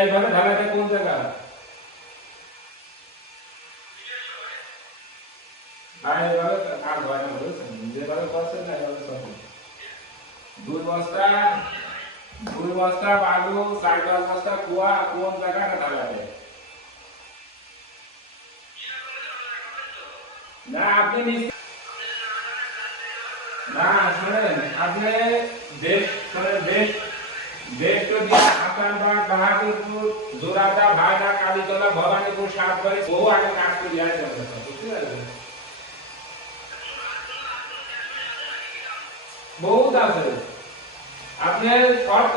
এইভাবে ঢালাইটা কোন জায়গা? আর এইভাবে কাজ হয় না, বুঝছেন? যেভাবে করছেন না এইভাবে চলবে। 2 বস্তা 2 বস্তা বালু, 4-5 বস্তা কুয়া, কোন জায়গাটা ঢালাবে? না আপনি না শুনেন, আপনি দেশ শুনেন, দেশ যদি আসামবাগ, বাহাদুরপুর, জোড়াদা, ভাইরা, কালীতলা, ভবানীপুর, সাতবাড়ি বহু আগে কাজ করে আসছে, বুঝতে পারছেন? বহুত আছে। আপনি শর্ট